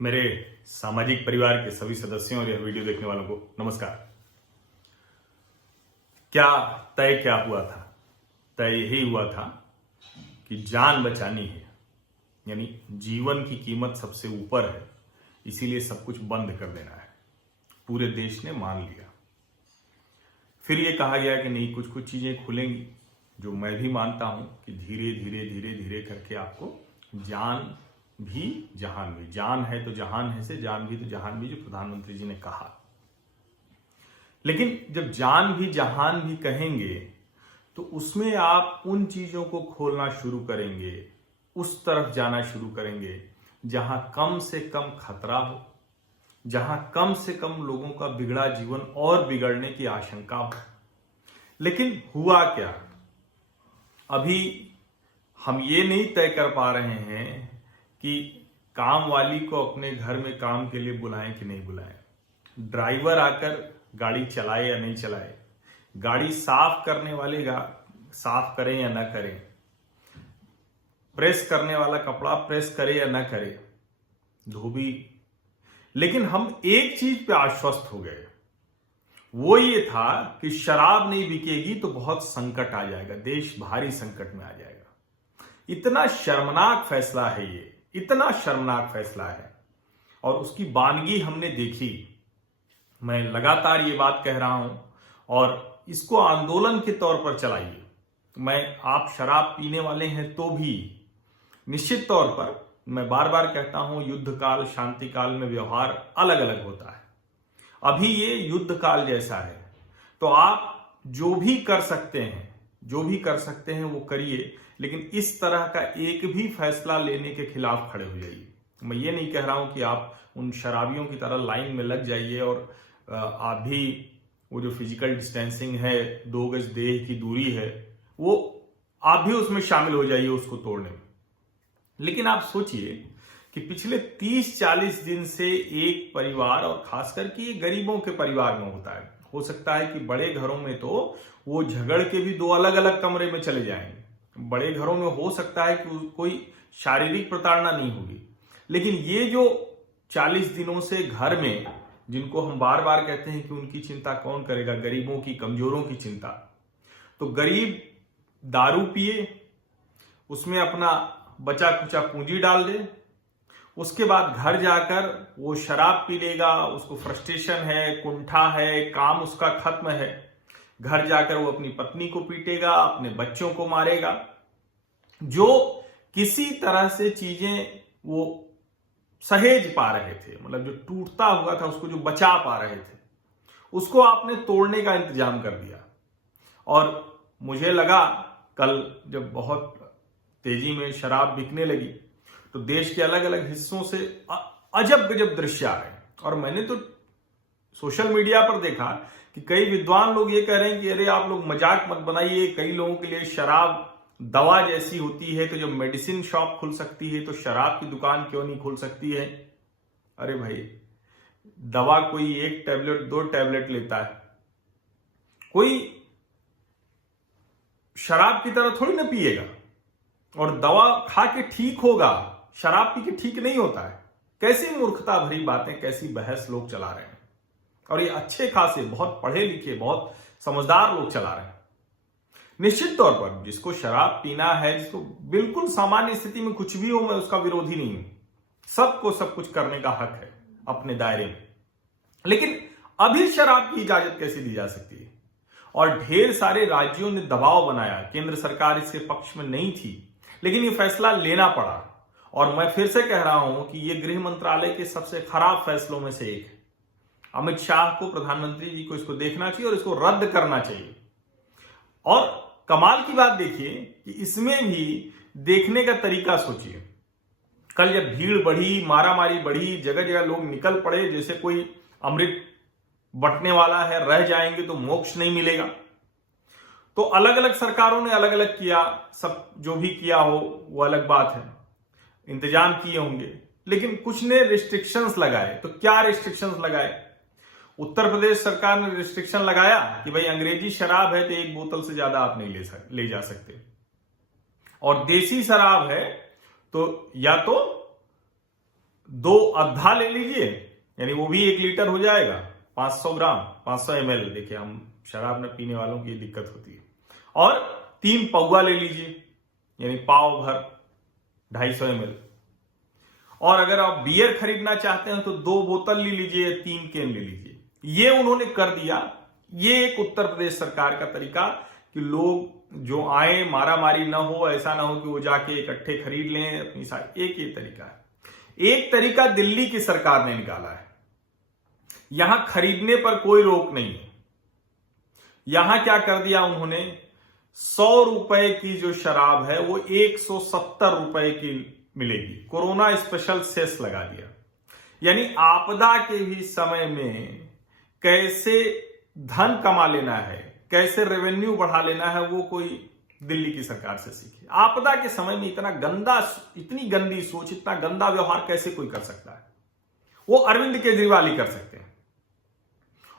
मेरे सामाजिक परिवार के सभी सदस्यों और यह वीडियो देखने वालों को नमस्कार। क्या हुआ था? तय यही हुआ था कि जान बचानी है, यानी जीवन की कीमत सबसे ऊपर है, इसीलिए सब कुछ बंद कर देना है। पूरे देश ने मान लिया। फिर ये कहा गया कि नहीं, कुछ कुछ चीजें खुलेंगी, जो मैं भी मानता हूं कि धीरे धीरे धीरे धीरे करके आपको जान भी जहान भी, जान है तो जहान है से जान भी तो जहान भी, जो प्रधानमंत्री जी ने कहा। लेकिन जब जान भी जहान भी कहेंगे तो उसमें आप उन चीजों को खोलना शुरू करेंगे, उस तरफ जाना शुरू करेंगे जहां कम से कम खतरा हो, जहां कम से कम लोगों का बिगड़ा जीवन और बिगड़ने की आशंका हो। लेकिन हुआ क्या? अभी हम ये नहीं तय कर पा रहे हैं कि काम वाली को अपने घर में काम के लिए बुलाएं कि नहीं बुलाएं, ड्राइवर आकर गाड़ी चलाए या नहीं चलाए, गाड़ी साफ करने वाले साफ करें या ना करें, प्रेस करने वाला कपड़ा प्रेस करे या ना करे, धोबी। लेकिन हम एक चीज पे आश्वस्त हो गए, वो ये था कि शराब नहीं बिकेगी तो बहुत संकट आ जाएगा, देश भारी संकट में आ जाएगा। इतना शर्मनाक फैसला है ये, इतना शर्मनाक फैसला है, और उसकी वानगी हमने देखी। मैं लगातार ये बात कह रहा हूं और इसको आंदोलन के तौर पर चलाइए। आप शराब पीने वाले हैं तो भी निश्चित तौर पर, मैं बार बार कहता हूं, युद्ध काल शांति काल में व्यवहार अलग अलग होता है। अभी ये युद्ध काल जैसा है, तो आप जो भी कर सकते हैं वो करिए, लेकिन इस तरह का एक भी फैसला लेने के खिलाफ खड़े हो जाइए। मैं ये नहीं कह रहा हूं कि आप उन शराबियों की तरह लाइन में लग जाइए और आप भी वो जो फिजिकल डिस्टेंसिंग है, 2 गज देह की दूरी है, वो आप भी उसमें शामिल हो जाइए उसको तोड़ने में। लेकिन आप सोचिए कि पिछले 30-40 दिन से एक परिवार, और खासकर कि गरीबों के परिवार में होता है, हो सकता है कि बड़े घरों में तो वो झगड़ के भी 2 अलग अलग कमरे में चले जाएंगे, बड़े घरों में हो सकता है कि कोई शारीरिक प्रताड़ना नहीं होगी। लेकिन ये जो 40 दिनों से घर में, जिनको हम बार बार कहते हैं कि उनकी चिंता कौन करेगा, गरीबों की, कमजोरों की चिंता, तो गरीब दारू पिए, उसमें अपना बचा कुचा पूंजी डाल दे, उसके बाद घर जाकर वो शराब पी लेगा, उसको फ्रस्ट्रेशन है, कुंठा है, काम उसका खत्म है, घर जाकर वो अपनी पत्नी को पीटेगा, अपने बच्चों को मारेगा। जो किसी तरह से चीजें वो सहेज पा रहे थे, मतलब जो टूटता हुआ था उसको जो बचा पा रहे थे, उसको आपने तोड़ने का इंतजाम कर दिया। और मुझे लगा कल जब बहुत तेजी में शराब बिकने लगी तो देश के अलग अलग हिस्सों से अजब गजब दृश्य आ रहे हैं, और मैंने तो सोशल मीडिया पर देखा कि कई विद्वान लोग ये कह रहे हैं कि अरे आप लोग मजाक मत बनाइए, कई लोगों के लिए शराब दवा जैसी होती है, तो जब मेडिसिन शॉप खुल सकती है तो शराब की दुकान क्यों नहीं खुल सकती है? अरे भाई, दवा कोई 1 टैबलेट 2 टैबलेट लेता है, कोई शराब की तरह थोड़ी ना पिएगा, और दवा खा के ठीक होगा, शराब पी के ठीक नहीं होता है। कैसी मूर्खता भरी बातें, कैसी बहस लोग चला रहे हैं, और ये अच्छे खासे बहुत पढ़े लिखे, बहुत समझदार लोग चला रहे हैं। निश्चित तौर पर जिसको शराब पीना है, जिसको बिल्कुल सामान्य स्थिति में कुछ भी हो, मैं उसका विरोधी नहीं हूं, सबको सब कुछ करने का हक है अपने दायरे में। लेकिन अभी शराब की इजाजत कैसे दी जा सकती है? और ढेर सारे राज्यों ने दबाव बनाया, केंद्र सरकार इसके पक्ष में नहीं थी, लेकिन ये फैसला लेना पड़ा। और मैं फिर से कह रहा हूं कि ये गृह मंत्रालय के सबसे खराब फैसलों में से एक है। अमित शाह को, प्रधानमंत्री जी को इसको देखना चाहिए और इसको रद्द करना चाहिए। और कमाल की बात देखिए कि इसमें भी देखने का तरीका सोचिए। कल जब भीड़ बढ़ी, मारामारी बढ़ी, जगह जगह लोग निकल पड़े, जैसे कोई अमृत बंटने वाला है, रह जाएंगे तो मोक्ष नहीं मिलेगा। तो अलग अलग सरकारों ने अलग अलग किया, सब जो भी किया हो वो अलग बात है, इंतजाम किए होंगे, लेकिन कुछ ने रिस्ट्रिक्शंस लगाए। तो क्या रिस्ट्रिक्शंस लगाए? उत्तर प्रदेश सरकार ने रिस्ट्रिक्शन लगाया कि भाई अंग्रेजी शराब है तो 1 बोतल से ज्यादा आप नहीं ले जा सकते, और देसी शराब है तो या तो 2 अद्धा ले लीजिए, यानी वो भी 1 लीटर हो जाएगा, 500 ग्राम, 500 ml। देखिए हम शराब न पीने वालों की दिक्कत होती है। और 3 पौवा ले लीजिए, यानी पाव भर, 250 ml। और अगर आप बियर खरीदना चाहते हैं तो 2 बोतल ले लीजिए, 3 कैन ले लीजिए। ये उन्होंने कर दिया। ये एक उत्तर प्रदेश सरकार का तरीका कि लोग जो आए मारा मारी ना हो, ऐसा ना हो कि वो जाके इकट्ठे खरीद लें अपनी सारी। एक ये तरीका है। एक तरीका दिल्ली की सरकार ने निकाला है। यहां खरीदने पर कोई रोक नहीं है। यहां क्या कर दिया उन्होंने, 100 रुपए की जो शराब है वो 170 रुपए की मिलेगी। कोरोना स्पेशल सेस लगा दिया। यानी आपदा के भी समय में कैसे धन कमा लेना है, कैसे रेवेन्यू बढ़ा लेना है, वो कोई दिल्ली की सरकार से सीखे। आपदा के समय में इतनी गंदी सोच, इतना गंदा व्यवहार कैसे कोई कर सकता है? वो अरविंद केजरीवाल ही कर सकते हैं।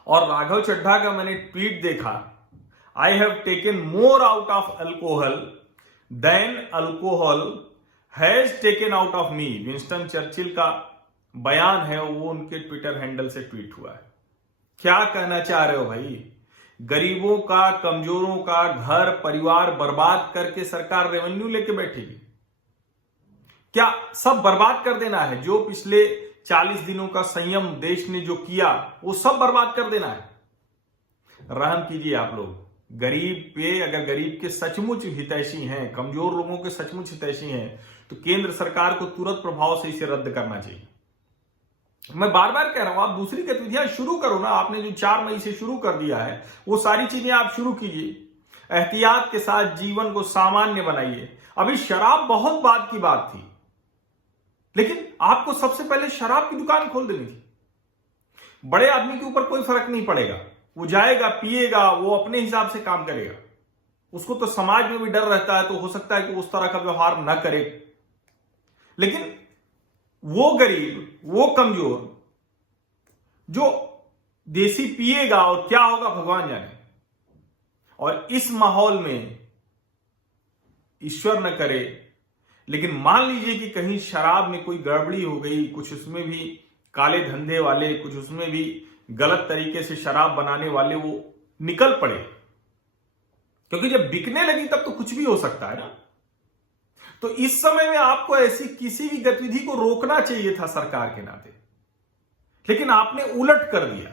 और राघव चड्ढा का मैंने ट्वीट देखा, I have taken more out of alcohol than alcohol has taken out of me. Winston Churchill का बयान है, वो उनके ट्विटर हैंडल से ट्वीट हुआ है। क्या कहना चाह रहे हो भाई? गरीबों का, कमजोरों का घर परिवार बर्बाद करके सरकार रेवेन्यू लेके बैठेगी? क्या सब बर्बाद कर देना है? जो पिछले 40 दिनों का संयम देश ने जो किया वो सब बर्बाद कर देना है? रहम कीजिए आप लोग। गरीब पे, अगर गरीब के सचमुच हितैषी हैं, कमजोर लोगों के सचमुच हितैषी हैं, तो केंद्र सरकार को तुरंत प्रभाव से इसे रद्द करना चाहिए। मैं बार बार कह रहा हूं, आप दूसरी गतिविधियां शुरू करो ना। आपने जो 4 मई से शुरू कर दिया है वो सारी चीजें आप शुरू कीजिए। एहतियात के साथ जीवन को सामान्य बनाइए। अभी शराब बहुत बाद की बात थी, लेकिन आपको सबसे पहले शराब की दुकान खोल देनी थी। बड़े आदमी के ऊपर कोई फर्क नहीं पड़ेगा, वो जाएगा, पिएगा, वो अपने हिसाब से काम करेगा। उसको तो समाज में भी डर रहता है, तो हो सकता है कि उस तरह का व्यवहार न करे। लेकिन वो गरीब, वो कमजोर जो देसी पिएगा, और क्या होगा भगवान जाने। और इस माहौल में ईश्वर न करे, लेकिन मान लीजिए कि कहीं शराब में कोई गड़बड़ी हो गई, कुछ उसमें भी काले धंधे वाले, कुछ उसमें भी गलत तरीके से शराब बनाने वाले वो निकल पड़े, क्योंकि जब बिकने लगी तब तो कुछ भी हो सकता है ना। तो इस समय में आपको ऐसी किसी भी गतिविधि को रोकना चाहिए था सरकार के नाते, लेकिन आपने उलट कर दिया।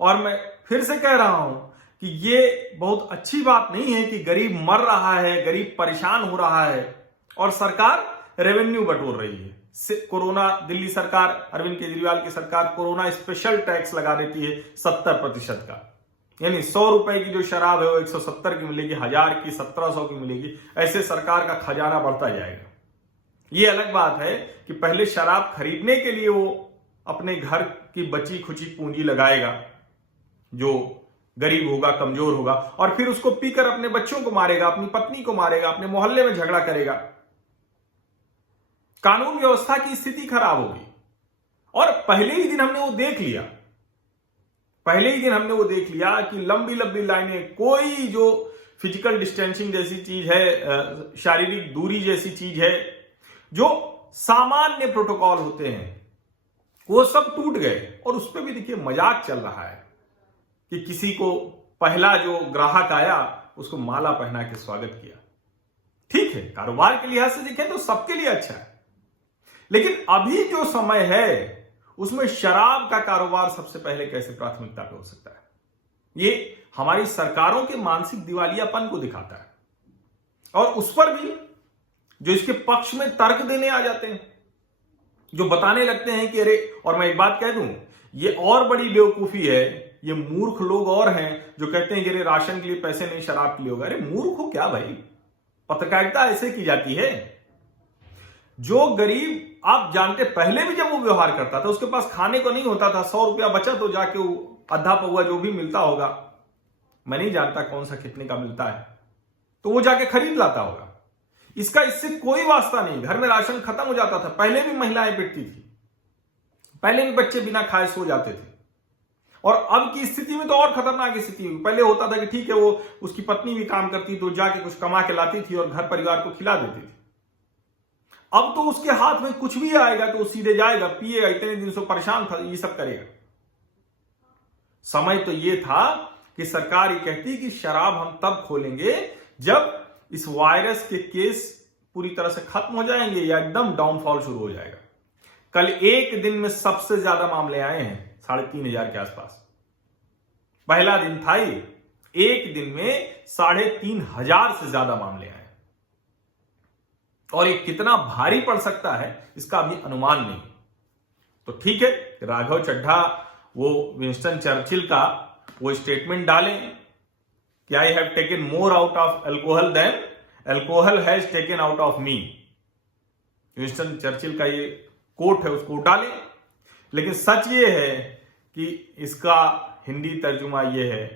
और मैं फिर से कह रहा हूं कि ये बहुत अच्छी बात नहीं है कि गरीब मर रहा है, गरीब परेशान हो रहा है और सरकार रेवेन्यू बटोर रही है। कोरोना, दिल्ली सरकार, अरविंद केजरीवाल की सरकार कोरोना स्पेशल टैक्स लगा देती है 70% का। यानी 100 रुपए की जो शराब है वो 170 की मिलेगी, 1000 की, 1700 की मिलेगी। ऐसे सरकार का खजाना बढ़ता जाएगा। ये अलग बात है कि पहले शराब खरीदने के लिए वो अपने घर की बची खुची पूंजी लगाएगा, जो गरीब होगा, कमजोर होगा, और फिर उसको पीकर अपने बच्चों को मारेगा, अपनी पत्नी को मारेगा, अपने मोहल्ले में झगड़ा करेगा। कानून व्यवस्था की स्थिति खराब होगी। और पहले ही दिन हमने वो देख लिया कि लंबी लंबी लाइनें, कोई जो फिजिकल डिस्टेंसिंग जैसी चीज है, शारीरिक दूरी जैसी चीज है, जो सामान्य प्रोटोकॉल होते हैं, वो सब टूट गए। और उस पर भी देखिए मजाक चल रहा है कि किसी को पहला जो ग्राहक आया उसको माला पहना के स्वागत किया। ठीक है, कारोबार के लिहाज से देखें तो सबके लिए अच्छा है, लेकिन अभी जो समय है उसमें शराब का कारोबार सबसे पहले कैसे प्राथमिकता पे हो सकता है? ये हमारी सरकारों के मानसिक दिवालियापन को दिखाता है। और उस पर भी जो इसके पक्ष में तर्क देने आ जाते हैं, जो बताने लगते हैं कि अरे, और मैं एक बात कह दूं, ये और बड़ी बेवकूफी है, ये मूर्ख लोग और हैं जो कहते हैं कि अरे राशन के लिए पैसे नहीं, शराब के लिए होगा। अरे मूर्ख हो क्या भाई? पत्रकारिता ऐसे की जाती है। जो गरीब, आप जानते, पहले भी जब वो व्यवहार करता था उसके पास खाने को नहीं होता था, 100 रुपया बचा तो जाके वो आधा पौवा जो भी मिलता होगा, मैं नहीं जानता कौन सा कितने का मिलता है, तो वो जाके खरीद लाता होगा। इसका इससे कोई वास्ता नहीं। घर में राशन खत्म हो जाता था, पहले भी महिलाएं पिटती थी, पहले भी बच्चे बिना खाए सो जाते थे। और अब की स्थिति में तो और खतरनाक स्थिति हुई। पहले होता था कि ठीक है, वो उसकी पत्नी भी काम करती तो जाके कुछ कमा के लाती थी और घर परिवार को खिला देती थी। अब तो उसके हाथ में कुछ भी आएगा तो सीधे जाएगा, पिएगा, इतने दिन से परेशान था, ये सब करेगा। समय तो ये था कि सरकार ये कहती कि शराब हम तब खोलेंगे जब इस वायरस के केस पूरी तरह से खत्म हो जाएंगे या एकदम डाउनफॉल शुरू हो जाएगा। कल एक दिन में सबसे ज्यादा मामले आए हैं 3,500 के आसपास। पहला दिन था ये, एक दिन में 3,500 से ज्यादा मामले आए और ये कितना भारी पड़ सकता है इसका अभी अनुमान नहीं। तो ठीक है, राघव चड्ढा वो विंस्टन चर्चिल का वो स्टेटमेंट डालें कि I have taken more out of alcohol than alcohol has taken out of me. Winston Churchill का ये कोट है, उसको डालें। लेकिन सच ये है कि इसका हिंदी तर्जुमा ये है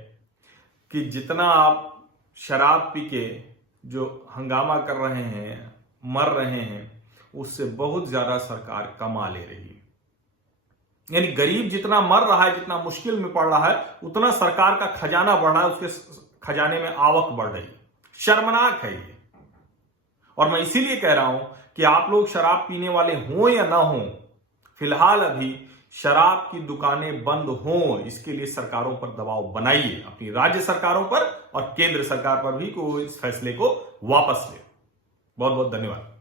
कि जितना आप शराब पी के जो हंगामा कर रहे हैं, मर रहे हैं, उससे बहुत ज्यादा सरकार कमा ले रही है। यानी गरीब जितना मर रहा है, जितना मुश्किल में पड़ रहा है, उतना सरकार का खजाना बढ़ रहा है, उसके खजाने में आवक बढ़ रही है। शर्मनाक है ये। और मैं इसीलिए कह रहा हूं कि आप लोग शराब पीने वाले हों या ना हों, फिलहाल अभी शराब की दुकानें बंद हों, इसके लिए सरकारों पर दबाव बनाइए, अपनी राज्य सरकारों पर और केंद्र सरकार पर भी, को इस फैसले को वापस ले। बहुत बहुत धन्यवाद।